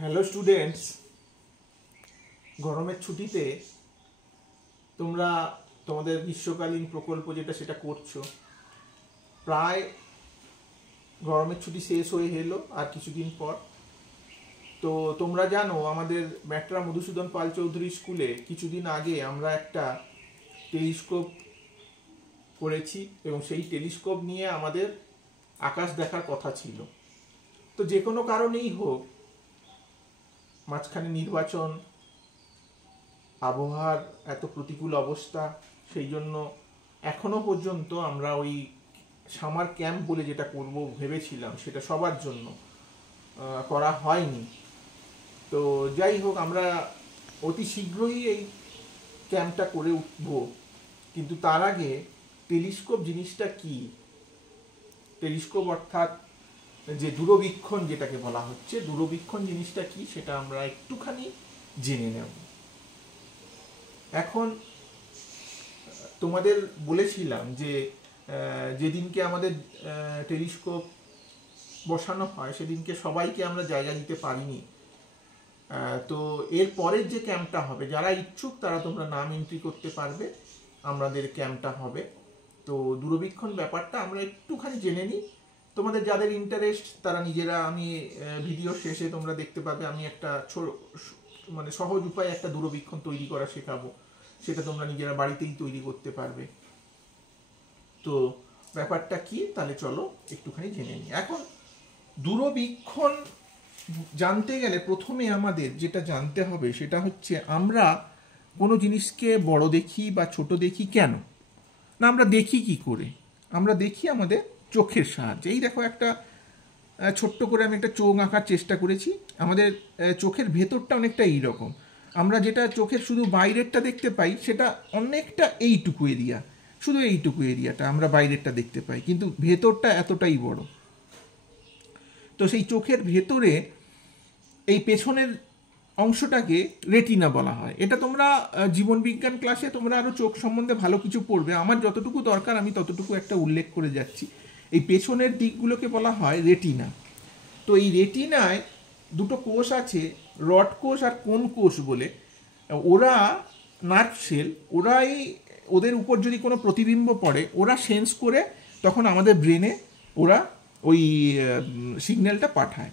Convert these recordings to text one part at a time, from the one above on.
Hello students, গরমের ছুটিতে তোমরা তোমাদের গ্রীষ্মকালীন প্রকল্প যেটা সেটা করছো। প্রায় গরমের ছুটি শেষ হয়ে এলো আর কিছুদিন পর। তো তোমরা জানো আমাদের ম্যাট্রা মধুসূদন পাল চৌধুরী স্কুলে কিছুদিন আগে আমরা একটা টেলিস্কোপ করেছি এবং সেই টেলিস্কোপ নিয়ে আমাদের আকাশ দেখার কথা ছিল। তো যে কোনো কারণেই হোক, মাঝখানে নির্বাচন, আবহাওয়ার এত প্রতিকূল অবস্থা, সেই জন্য এখনো পর্যন্ত আমরা ওই সামার ক্যাম্প বলে যেটা করব ভেবেছিলাম সেটা সবার জন্য করা হয়নি। তো যাই হোক, আমরা অতি শীঘ্রই এই ক্যাম্পটা করে উঠব। কিন্তু তার আগে টেলিস্কোপ জিনিসটা কি, টেলিস্কোপ অর্থাৎ যে দূরবীক্ষণ যেটাকে বলা হচ্ছে, দূরবীক্ষণ জিনিসটা কি সেটা আমরা একটুখানি জেনে নেব। এখন তোমাদের বলেছিলাম যে যেদিনকে আমাদের টেলিস্কোপ বসানো হয় সেদিনকে সবাইকে আমরা জায়গা দিতে পারিনি। তো এর পরের যে ক্যাম্পটা হবে, যারা ইচ্ছুক তারা তোমরা নাম এন্ট্রি করতে পারবে, আমাদের ক্যাম্পটা হবে। তো দূরবীক্ষণ ব্যাপারটা আমরা একটুখানি জেনে নিই। তোমাদের যাদের ইন্টারেস্ট তারা নিজেরা, আমি ভিডিও শেষে তোমরা দেখতে পাবে, আমি একটা মানে সহজ উপায়ে একটা দূরবীক্ষণ তৈরি করা শেখাবো, সেটা তোমরা নিজেরা বাড়িতেই তৈরি করতে পারবে। তো ব্যাপারটা কি, তাহলে চলো একটুখানি জেনে নিই। এখন দূরবীক্ষণ জানতে গেলে প্রথমে আমাদের যেটা জানতে হবে সেটা হচ্ছে আমরা কোনো জিনিসকে বড় দেখি বা ছোট দেখি কেন না, আমরা দেখি কি করে? আমরা দেখি আমাদের চোখের সাহায্যে। এই দেখো, একটা ছোট্ট করে আমি একটা চোখ আঁকার চেষ্টা করেছি। আমাদের চোখের ভেতরটা অনেকটা এইরকম। আমরা যেটা চোখের শুধু বাইরেরটা দেখতে পাই সেটা অনেকটা এইটুকু এরিয়া, শুধু এইটুকু এরিয়াটা আমরা বাইরেরটা দেখতে পাই, কিন্তু ভেতরটা এতটাই বড়। তো সেই চোখের ভেতরে এই পেছনের অংশটাকে রেটিনা বলা হয়। এটা তোমরা জীবনবিজ্ঞান ক্লাসে তোমরা আরও চোখ সম্বন্ধে ভালো কিছু পড়বে। আমার যতটুকু দরকার আমি ততটুকু একটা উল্লেখ করে যাচ্ছি। এই পেছনের দিকগুলোকে বলা হয় রেটিনা। তো এই রেটিনায় দুটো কোষ আছে, রড কোষ আর কোন কোষ বলে। ওরা নার্ভ সেল, ওরাই, ওদের উপর যদি কোনো প্রতিবিম্ব পড়ে ওরা সেন্স করে তখন আমাদের ব্রেনে ওরা ওই সিগন্যালটা পাঠায়।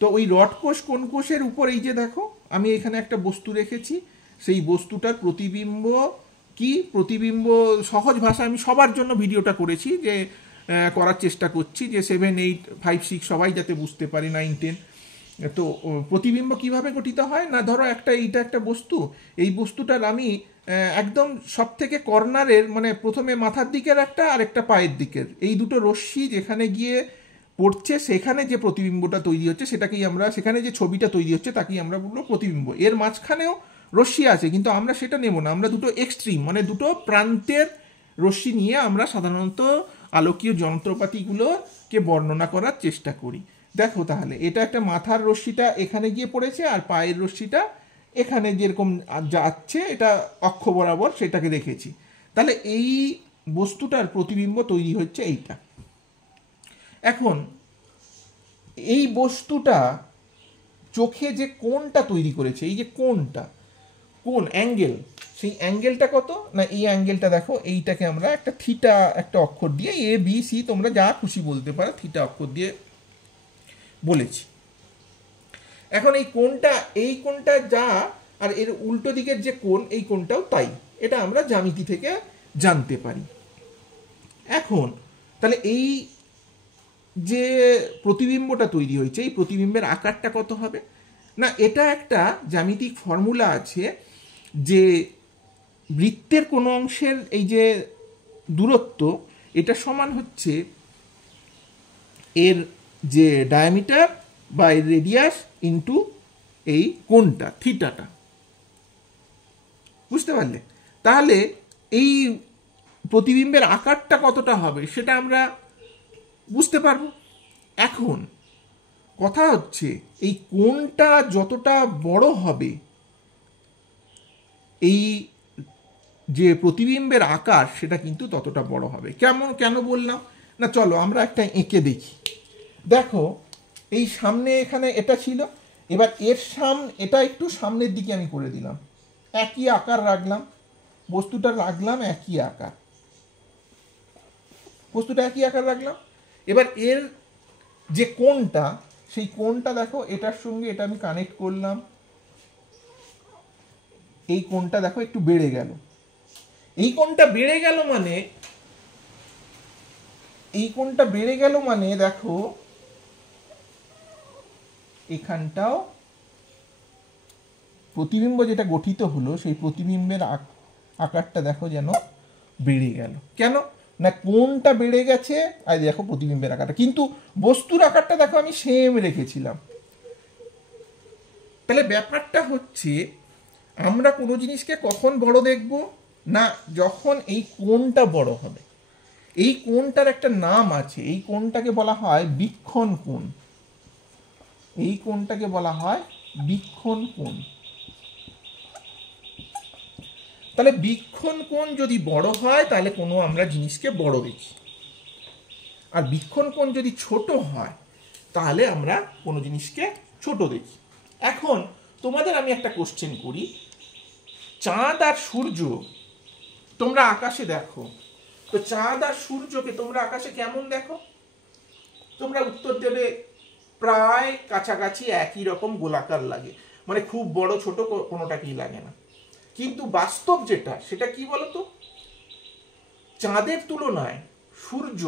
তো ওই রড কোষ কোন কোষের উপর, এই যে দেখো আমি এখানে একটা বস্তু রেখেছি, সেই বস্তুটার প্রতিবিম্ব কি, প্রতিবিম্ব সহজ ভাষা আমি সবার জন্য ভিডিওটা করেছি, যে করার চেষ্টা করছি যে 7, 8, 5, 6 সবাই যাতে বুঝতে পারে, 9, 10। তো প্রতিবিম্ব কিভাবে গঠিত হয় না, ধরো এইটা একটা বস্তু, এই বস্তুটার আমি একদম সব থেকে কর্নারের, মানে প্রথমে মাথার দিকের একটা আর একটা পায়ের দিকের, এই দুটো রশ্মি যেখানে গিয়ে পড়ছে সেখানে যে প্রতিবিম্বটা তৈরি হচ্ছে সেটাকেই আমরা, সেখানে যে ছবিটা তৈরি হচ্ছে তাকেই আমরা বলবো প্রতিবিম্ব। এর মাঝখানেও রশ্মি আছে, কিন্তু আমরা সেটা নেব না, আমরা দুটো এক্সট্রিম মানে দুটো প্রান্তের রশ্মি নিয়ে আমরা সাধারণত আলোকীয় যন্ত্রপাতিগুলোকে বর্ণনা করার চেষ্টা করি। দেখো তাহলে এটা একটা মাথার রশ্মিটা এখানে গিয়ে পড়েছে আর পায়ের রশ্মিটা এখানে যেরকম যাচ্ছে এটা অক্ষ বরাবর সেটাকে রেখেছি। তাহলে এই বস্তুটার প্রতিবিম্ব তৈরি হচ্ছে এইটা। এখন এই বস্তুটা চোখে যে কোণটা তৈরি করেছে, এই যে কোণটা, কোণ অ্যাঙ্গেল, সেই অ্যাঙ্গেলটা কত না, এই অ্যাঙ্গেলটা দেখো, এইটাকে আমরা একটা থিটা একটা অক্ষর দিয়ে, এ বি সি তোমরা যা খুশি বলতে পারো, থিটা অক্ষর দিয়ে বলেছি। এখন এই কোণটা, এই কোণটা যা, আর এর উল্টো দিকের যে কোণ, এই কোণটাও তাই, এটা আমরা জ্যামিতি থেকে জানতে পারি। এখন তাহলে এই যে প্রতিবিম্বটা তৈরি হয়েছে, এই প্রতিবিম্বের আকারটা কত হবে না, এটা একটা জ্যামিতিক ফর্মুলা আছে, যে বৃত্তের কোনো অংশের এই যে দূরত্ব, এটা সমান হচ্ছে এর যে ডায়ামিটার বা এর রেডিয়াস ইন্টু এই কোণটা, থিটাটা। বুঝতে পারলে? তাহলে এই প্রতিবিম্বের আকারটা কতটা হবে সেটা আমরা বুঝতে পারবো। এখন কথা হচ্ছে এই কোণটা যতটা বড় হবে, এই যে প্রতিবিম্বের আকার সেটা কিন্তু ততটা বড় হবে। কেন বললাম না, চলো আমরা একটা এঁকে দেখি। দেখো এই সামনে এখানে এটা ছিল, এবার এটা একটু সামনের দিকে আমি করে দিলাম, একই আকার রাখলাম, বস্তুটা রাখলাম একই আকার, বস্তুটা একই আকার রাখলাম। এবার এর যে কোণটা, সেই কোণটা দেখো এটার সঙ্গে এটা আমি কানেক্ট করলাম, এই কোণটা দেখো একটু বেড়ে গেল। এই কোণটা বেড়ে গেল মানে, এই কোণটা বেড়ে গেল মানে দেখো এখানটাও প্রতিবিম্ব যেটা গঠিত হলো সেই প্রতিবিম্বের আকারটা দেখো যেন বেড়ে গেল। কেন না, কোণটা বেড়ে গেছে আর দেখো প্রতিবিম্বের আকারটা, কিন্তু বস্তুর আকারটা দেখো আমি সেম রেখেছিলাম। তাহলে ব্যাপারটা হচ্ছে আমরা কোনো জিনিসকে কখন বড় দেখব না, যখন এই কোণটা বড় হবে। এই কোণটার একটা নাম আছে, এই কোণটাকে বলা হয় বীক্ষণ কোণ। এই কোণটাকে বলা হয় বীক্ষণ কোণ। তাহলে বীক্ষণ কোণ যদি বড় হয় তাহলে কোনো আমরা জিনিসকে বড় দেখি, আর বীক্ষণ কোণ যদি ছোট হয় তাহলে আমরা কোনো জিনিসকে ছোট দেখি। এখন তোমাদের আমি একটা কোশ্চেন করি, চাঁদ আর সূর্য তোমরা আকাশে দেখো, তো চাঁদ আর সূর্যকে তোমরা আকাশে কেমন দেখো? তোমরা উত্তর দেবে প্রায় কাছাকাছি একই রকম গোলাকার লাগে, মানে খুব বড় ছোট কোনোটাকেই লাগে না। কিন্তু বাস্তব যেটা সেটা কি বলতো, চাঁদের তুলনায় সূর্য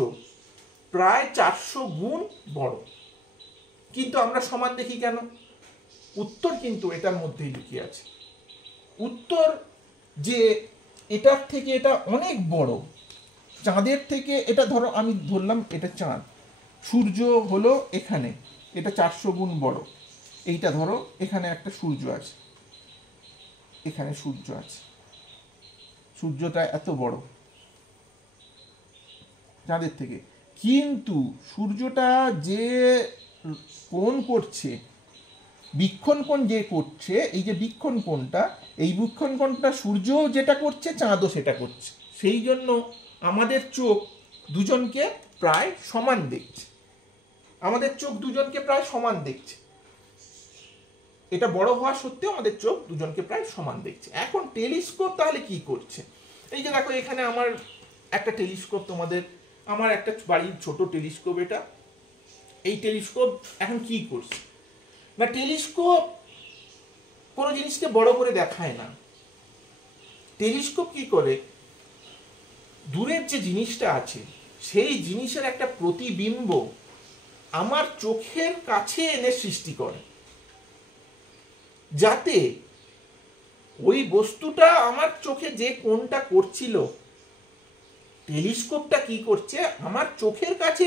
প্রায় 400 গুণ বড়, কিন্তু আমরা সমান দেখি কেন? উত্তর কিন্তু এটার মধ্যেই লুকিয়ে আছে। উত্তর যে এটার থেকে এটা অনেক বড়, চাঁদের থেকে এটা ধরো আমি ধরলাম এটা চাঁদ, সূর্য হলো এখানে, এটা 400 গুণ বড়। এইটা ধরো এখানে একটা সূর্য আছে, এখানে সূর্য আছে, সূর্যটা এত বড় চাঁদের থেকে, কিন্তু সূর্যটা যে কোণ করছে, বীক্ষণ কোণ যে করছে, এই যে বীক্ষণ কোণটা, এই বীক্ষণ কোণটা সূর্য যেটা করছে চাঁদও সেটা করছে, সেই জন্য আমাদের চোখ দুজনকে প্রায় সমান দেখছে। আমাদের চোখ দুজনকে প্রায় সমান দেখছে, এটা বড় হওয়া সত্ত্বেও আমাদের চোখ দুজনকে প্রায় সমান দেখছে। এখন টেলিস্কোপ তাহলে কি করছে? এই যে দেখো এখানে আমার একটা টেলিস্কোপ, তোমাদের আমার একটা বাড়ির ছোট টেলিস্কোপ এটা। এই টেলিস্কোপ এখন কি করছে না, টেলিস্কোপ কোনো জিনিসকে বড় করে দেখায় না। টেলিস্কোপ কি করে, দূরের যে জিনিসটা আছে সেই জিনিসের একটা প্রতিবিম্ব আমার চোখের কাছে এনে সৃষ্টি করে, যাতে ওই বস্তুটা আমার চোখে যে কোণটা করছিল, টেলিস্কোপটা কি করছে, আমার চোখের কাছে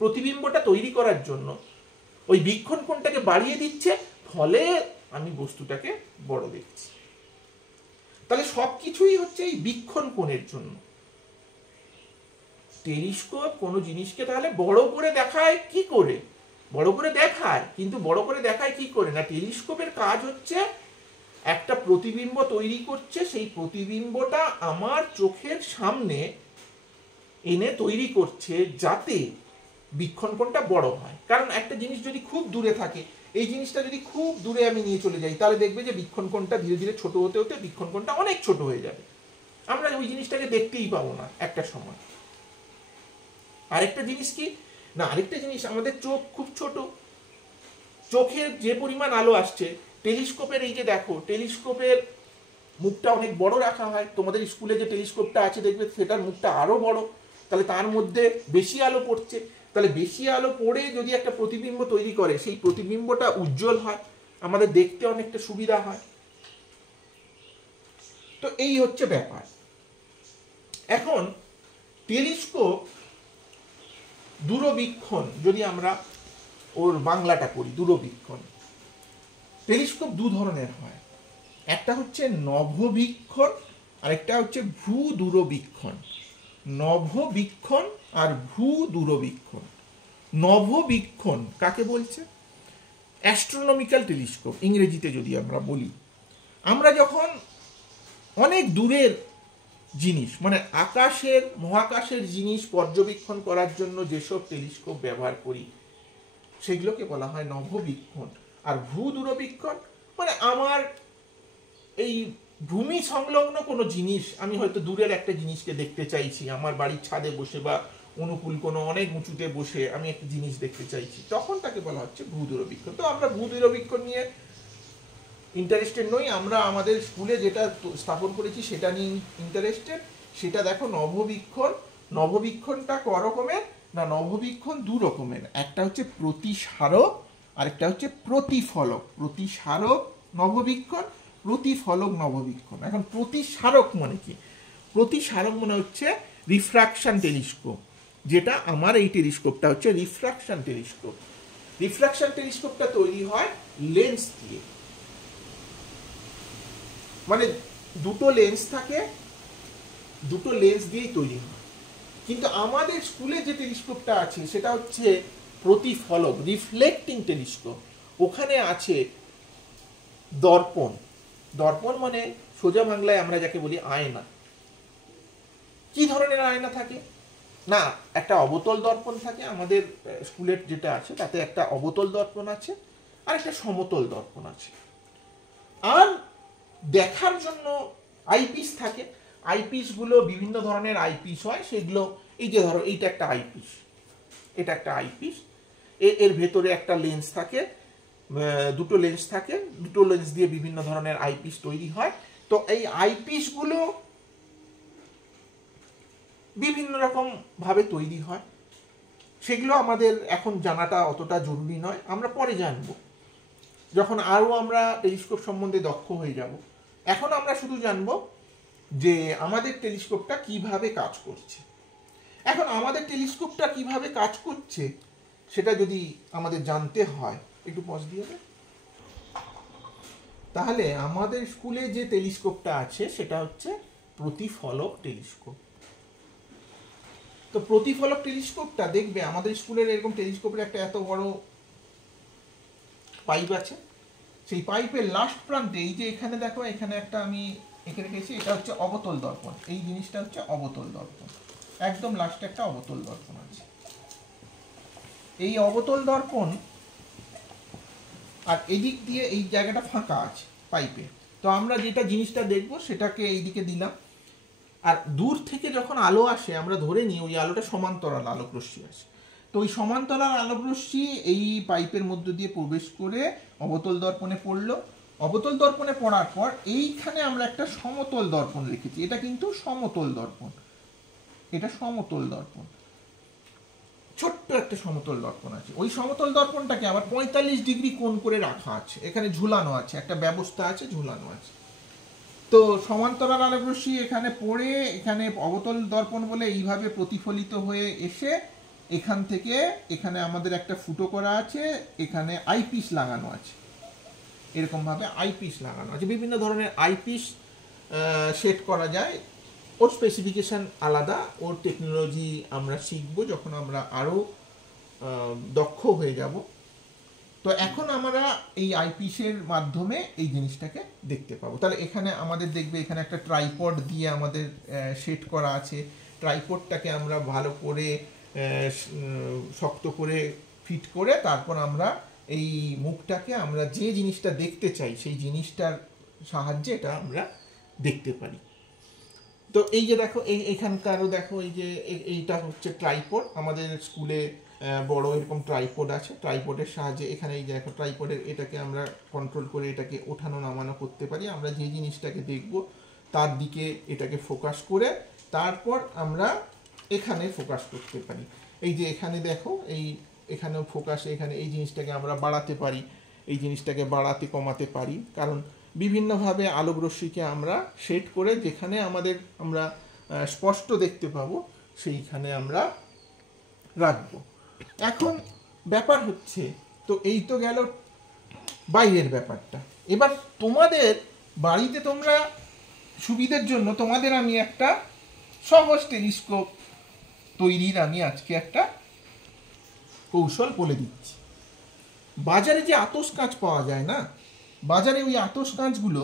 প্রতিবিম্বটা তৈরি করার জন্য ওই বীক্ষণ কোণটাকে বাড়িয়ে দিচ্ছে, ফলে আমি বস্তুটাকে বড় দেখছি। তাহলে সবকিছুই হচ্ছে এই বীক্ষণ কোণের জন্য। টেলিস্কোপ কোনো জিনিসকে তাহলে বড় করে দেখায় কি করে? বড় করে দেখায়, কিন্তু বড় করে দেখায় কি করে না, টেলিস্কোপের কাজ হচ্ছে একটা প্রতিবিম্ব তৈরি করছে, সেই প্রতিবিম্বটা আমার চোখের সামনে এনে তৈরি করছে যাতে বীক্ষণ কোণটা বড় হয়। কারণ একটা জিনিস যদি খুব দূরে থাকে, এই জিনিসটা যদি খুব দূরে আমি নিয়ে চলে যাই, তাহলে দেখবে যে বীক্ষণ কোণটা ধীরে ধীরে ছোট হতে হতে বীক্ষণ কোণটা অনেক ছোট হয়ে যাবে, আমরা ওই জিনিসটাকে দেখতেই পাবো না একটা সময়। আরেকটা জিনিস কি না, আরেকটা জিনিস, আমাদের চোখ খুব ছোট, চোখের যে পরিমাণ আলো আসছে, টেলিস্কোপের এই যে দেখো, টেলিস্কোপের মুখটা অনেক বড় রাখা হয়, তোমাদের স্কুলে যে টেলিস্কোপটা আছে দেখবে সেটার মুখটা আরো বড়, তাহলে তার মধ্যে বেশি আলো পড়ছে, তাহলে বেশি আলো পড়ে যদি একটা প্রতিবিম্ব তৈরি করে, সেই প্রতিবিম্বটা উজ্জ্বল হয়, আমাদের দেখতে অনেকটা সুবিধা হয়। তো এই হচ্ছে ব্যাপার। এখন টেলিস্কোপ দূরবীক্ষণ, যদি আমরা ওর বাংলাটা করি, দূরবীক্ষণ, টেলিস্কোপ দু ধরনের হয়, একটা হচ্ছে নভোবীক্ষণ আর একটা হচ্ছে ভূ দূরবীক্ষণ। নভোবীক্ষণ আর ভূ দূরবীক্ষণ। নভোবীক্ষণ কাকে বলছে? অ্যাস্ট্রোনমিক্যাল টেলিস্কোপ ইংরেজিতে যদি আমরা বলি। আমরা যখন অনেক দূরের জিনিস, মানে আকাশের মহাকাশের জিনিস পর্যবেক্ষণ করার জন্য যেসব টেলিস্কোপ ব্যবহার করি সেগুলোকে বলা হয় নভোবীক্ষণ। আর ভূ দূরবীক্ষণ মানে আমার এই ভূমি সংলগ্ন কোনো জিনিস, আমি হয়তো দূরের একটা জিনিসকে দেখতে চাইছি, আমার বাড়ির ছাদে বসে বা অনুকূল কোনো অনেক উঁচুতে বসে আমি একটা জিনিস দেখতে চাইছি, তখন তাকে বলা হচ্ছে ভূ দূরবীক্ষণ। তো আমরা ভূ দূরবীক্ষণ নিয়ে ইন্টারেস্টেড নই, আমরা আমাদের স্কুলে যেটা স্থাপন করেছি সেটা নিয়ে ইন্টারেস্টেড। সেটা দেখো নভোবীক্ষণ। নভোবীক্ষণটা ক রকমের না, নভোবীক্ষণ দু রকমের, একটা হচ্ছে প্রতিসারক আর একটা হচ্ছে প্রতিফলক। প্রতিসারক নভোবীক্ষণ, প্রতিফলক নভোবীক্ষণ। এখন প্রতিসারক মানে কি? প্রতিসারক মানে হচ্ছে রিফ্রাকশন টেলিস্কোপ, যেটা আমার এই টেলিস্কোপটা হচ্ছে রিফ্রাকশন টেলিস্কোপ। রিফ্রাকশন টেলিস্কোপটা তৈরি হয় লেন্স দিয়ে, মানে দুটো লেন্স থাকে, দুটো লেন্স দিয়েই তৈরি হয়। কিন্তু আমাদের স্কুলে যে টেলিস্কোপটা আছে সেটা হচ্ছে প্রতিফলক, রিফ্লেক্টিং টেলিস্কোপ। ওখানে আছে দর্পণ। দর্পণ মানে সোজা বাংলায় আমরা যাকে বলি আয়না। কি ধরনের আয়না থাকে না, একটা অবতল দর্পণ থাকে, আমাদের স্কুলের যেটা আছে তাতে একটা অবতল দর্পণ আছে আর একটা সমতল দর্পণ আছে। আর দেখার জন্য আইপিস থাকে। আইপিসগুলো বিভিন্ন ধরনের আইপিস হয়, সেগুলো এই যে ধরো এইটা একটা আইপিস, এটা একটা আইপিস, এর ভেতরে একটা লেন্স থাকে, দুটো লেন্স থাকে, দুটো লেন্স দিয়ে বিভিন্ন ধরনের আইপিস তৈরি হয়। তো এই আইপিসগুলো বিভিন্ন রকম ভাবে তৈরি হয়, সেগুলো আমাদের এখন জানাটা অতটা জরুরি নয়, আমরা পরে জানবো যখন আরও আমরা টেলিস্কোপ সম্বন্ধে দক্ষ হয়ে যাব। এখন আমরা শুধু জানবো যে আমাদের টেলিস্কোপটা কিভাবে কাজ করছে। এখন আমাদের টেলিস্কোপটা কিভাবে কাজ করছে সেটা যদি আমাদের জানতে হয়, একটু পজ দিয়ে দেবে। তাহলে আমাদের স্কুলে যে টেলিস্কোপটা আছে সেটা হচ্ছে প্রতিফলক টেলিস্কোপ। তো প্রতিফলক টেলিস্কোপটা দেখবে আমাদের স্কুলের এরকম টেলিস্কোপের একটা এত বড় পাইপ আছে, সেই পাইপের লাস্ট প্রান্তে এই যে এখানে দেখো, এখানে একটা আমি এঁকে রেখেছি, এটা হচ্ছে অবতল দর্পণ। এই জিনিসটা হচ্ছে অবতল দর্পণ, একদম লাস্টে একটা অবতল দর্পণ আছে। এই অবতল দর্পণ আর এদিক দিয়ে এই জায়গাটা ফাঁকা আছে পাইপে। তো আমরা যেটা জিনিসটা দেখবো সেটাকে এইদিকে দিলাম, আর দূর থেকে যখন আলো আসে আমরা ধরে নিই ওই আলোটা সমান্তরাল আলোক রশ্মি আসে। তো ওই সমান্তরাল আলোক রশ্মি এই পাইপের মধ্য দিয়ে প্রবেশ করে অবতল দর্পণে পড়লো। অবতল দর্পণে পড়ার পর এইখানে আমরা একটা সমতল দর্পণ রেখেছি, এটা কিন্তু সমতল দর্পণ, এটা সমতল দর্পণ, ছোট্ট একটা সমতল দর্পণ আছে। ওই সমতল দর্পণটাকে আবার 45 ডিগ্রি কোণ করে রাখা আছে, এখানে ঝুলানো আছে, একটা ব্যবস্থা আছে, ঝুলানো আছে। তো সমান্তরাল আলোক রশ্মি এখানে পড়ে এখানে অবতল দর্পণ বলে এইভাবে প্রতিফলিত হয়ে এসে এখান থেকে এখানে আমাদের একটা ফুটো করা আছে, এখানে আইপিস লাগানো আছে, এরকম ভাবে আইপিস লাগানো আছে। বিভিন্ন ধরনের আইপিস সেট করা যায়, ওর স্পেসিফিকেশন আলাদা, ওর টেকনোলজি আমরা শিখবো যখন আমরা আরও দক্ষ হয়ে যাব। তো এখন আমরা এই আইপিসের মাধ্যমে এই জিনিসটাকে দেখতে পাবো। তাহলে এখানে আমাদের দেখবে এখানে একটা ট্রাইপড দিয়ে আমাদের সেট করা আছে। ট্রাইপডটাকে আমরা ভালো করে শক্ত করে ফিট করে তারপর আমরা এই মুখটাকে আমরা যে জিনিসটা দেখতে চাই সেই জিনিসটার সাহায্যে এটা আমরা দেখতে পারি। তো এই যে দেখো এইখানকারও দেখো, এই যে এইটা হচ্ছে ট্রাইপড। আমাদের স্কুলে বড় এরকম ট্রাইপড আছে, ট্রাইপডের সাহায্যে এখানে এই দেখো ট্রাইপডের এটাকে আমরা কন্ট্রোল করে এটাকে ওঠানো নামানো করতে পারি। আমরা যে জিনিসটাকে দেখব তার দিকে এটাকে ফোকাস করে তারপর আমরা এখানে ফোকাস করতে পারি। এই যে এখানে দেখো, এই এখানেও ফোকাস, এখানে এই জিনিসটাকে আমরা বাড়াতে পারি, এই জিনিসটাকে বাড়াতে কমাতে পারি, কারণ বিভিন্নভাবে আলোক রশ্মিকে আমরা সেট করে যেখানে আমাদের আমরা স্পষ্ট দেখতে পাবো সেইখানে আমরা রাখবো। এখন ব্যাপার হচ্ছে, তো এই তো গেল বাইরের ব্যাপারটা। এবার তোমাদের বাড়িতে তোমরা সুবিধার জন্য তোমাদের আমি একটা সহজ টেলিস্কোপ তৈরির আমি আজকে একটা কৌশল বলে দিচ্ছি। বাজারে যে আতস কাঁচ পাওয়া যায় না, বাজারে ওই আতস কাঁচগুলো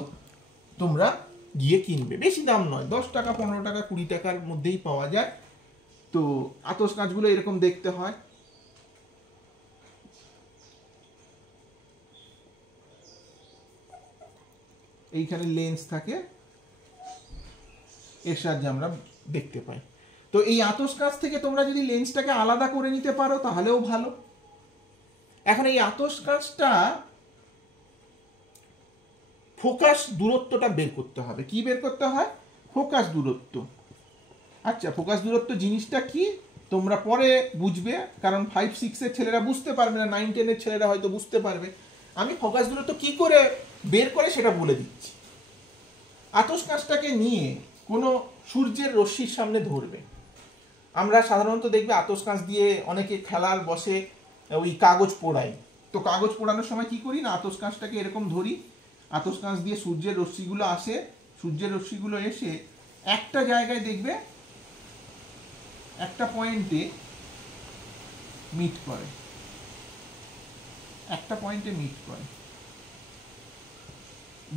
তোমরা গিয়ে কিনবে, বেশি দাম নয়, 10 টাকা 15 টাকা 20 টাকার মধ্যেই পাওয়া যায়। তো আতস কাঁচগুলো এরকম দেখতে হয়। এইখানে লেন্স থাকে, এর সাহায্যে আমরা দেখতে পাই। তো এই আতস কাঁচ থেকে তোমরা যদি লেন্সটাকে আলাদা করে নিতে পারো তাহলেও ভালো। এখন এই আতস কাঁচটা ফোকাস দূরত্বটা বের করতে হবে। কি বের করতে হয়? ফোকাস দূরত্ব। আচ্ছা, ফোকাস দূরত্ব জিনিসটা কি তোমরা পরে বুঝবে, কারণ 5-6 ছেলেরা বুঝতে পারবে না, 9-10 ছেলেরা হয়তো বুঝতে পারবে। আমি ফোকাস দূরত্ব কি করে বের করে সেটা বলে দিচ্ছি। আতস কাঁচটাকে নিয়ে কোনো সূর্যের রশ্মির সামনে ধরবে। আমরা সাধারণত দেখবে আতস কাঁচ দিয়ে অনেকে খেলার বসে ওই কাগজ পোড়াই। তো কাগজ পোড়ানোর সময় কি করি না, আতস কাঁচটাকে এরকম ধরি, আতস কাঁচ দিয়ে সূর্যের রশ্মিগুলো আসে, সূর্যের রশ্মিগুলো এসে একটা জায়গায় দেখবে একটা পয়েন্টে মিট করে, একটা পয়েন্টে মিট করে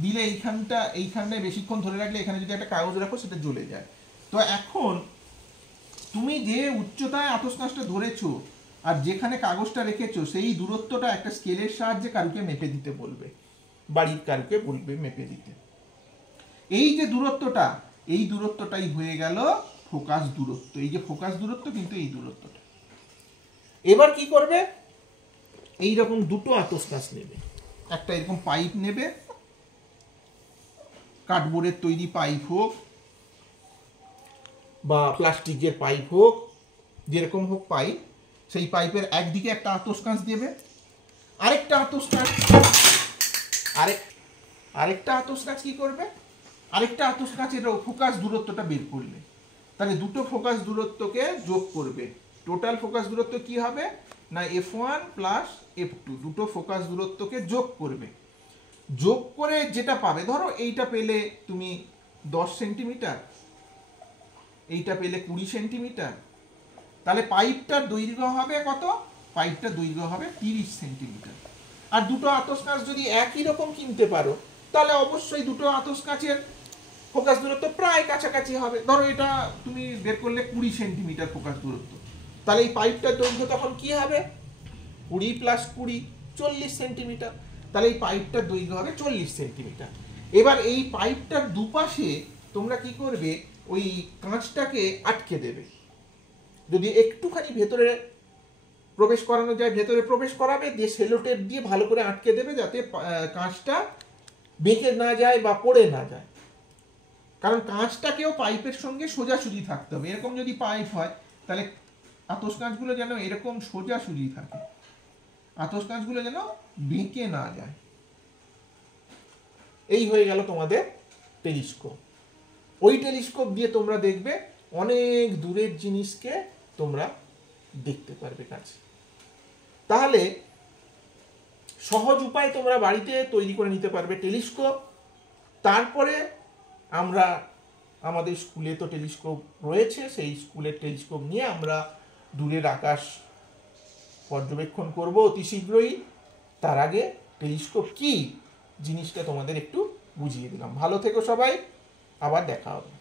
দিলে এইখানটায় বেশিক্ষণ ধরে রাখলে এখানে যদি একটা কাগজ রাখো সেটা জ্বলে যায়। তো এখন তুমি যে উচ্চতায় আতস কাঁচটা ধরেছো আর যেখানে কাগজটা রেখেছো সেই দূরত্বটা একটা স্কেলের সাহায্যে কারুকে মেপে দিতে বলবে, বাড়ির কারুকে বলবে মেপে দিতে। এই যে দূরত্বটা, এই দূরত্বটাই হয়ে গেল ফোকাস দূরত্ব। এই যে ফোকাস দূরত্ব কিন্তু এই দূরত্বটা। এবার কি করবে, এই রকম দুটো আতস কাঁচ নেবে, একটা এরকম পাইপ নেবে, কার্ডবোর্ডের তৈরি পাইপ হোক বা প্লাস্টিকের পাইপ হোক, যেরকম হোক পাইপ, সেই পাইপের একদিকে একটা আতস কাঁচ দেবে, আরেকটা আতস কাঁচ কি করবে, আরেকটা আতস কাঁচের ফোকাস দূরত্বটা বের করলে, তাহলে দুটো ফোকাস দূরত্বকে যোগ করবে। টোটাল ফোকাস দূরত্ব কি হবে না f1 প্লাস f2, দুটো ফোকাস দূরত্বকে যোগ করবে। যোগ করে যেটা পাবে, ধরো এইটা পেলে তুমি 10 সেন্টিমিটার, এইটা পেলে 20 সেন্টিমিটার, তাহলে পাইপটার দৈর্ঘ্য হবে কত? পাইপটার দৈর্ঘ্য হবে 30 সেন্টিমিটার। আর দুটো আতস কাঁচ যদি একই রকম কিনতে পারো তাহলে অবশ্যই দুটো আতস কাঁচের ফোকাস দূরত্ব প্রায় কাছাকাছি হবে। ধরো এটা তুমি বের করলে 20 সেন্টিমিটার ফোকাস দূরত্ব, তাহলে এই পাইপটার দৈর্ঘ্য তখন কি হবে? 20 প্লাস 20 40 সেন্টিমিটার, তাহলে এই পাইপটার দৈর্ঘ্য হবে 40 সেন্টিমিটার। এবার এই পাইপটার দুপাশে তোমরা কি করবে, ওই কাঁচটাকে আটকে দেবে। যদি একটুখানি ভেতরে প্রবেশ করানো যায় ভেতরে প্রবেশ করাবে, দিয়ে সেলোটেপ দিয়ে ভালো করে আটকে দেবে যাতে কাঁচটা বেঁকে না যায় বা পড়ে না যায়। কারণ কাঁচটাকেও পাইপের সঙ্গে সোজাসুজি থাকতে হবে। এরকম যদি পাইপ হয় তাহলে আতস কাঁচগুলো যেন এরকম সোজাসুজি থাকে, আতস কাঁচগুলো যেন বেঁকে না যায়। এই হয়ে গেল তোমাদের টেলিস্কোপ। ওই টেলিস্কোপ দিয়ে তোমরা দেখবে অনেক দূরের জিনিসকে তোমরা দেখতে পারবে কাছে। তাহলে সহজ উপায়ে তোমরা বাড়িতে তৈরি করে নিতে পারবে টেলিস্কোপ। তারপরে আমরা আমাদের স্কুলে তো টেলিস্কোপ রয়েছে, সেই স্কুলের টেলিস্কোপ নিয়ে আমরা দূরের আকাশ পর্যবেক্ষণ করব অতি শীঘ্রই। তার আগে টেলিস্কোপ কি জিনিসটা তোমাদের একটু বুঝিয়ে দিলাম। ভালো থেকো সবাই, আবার দেখা হবে।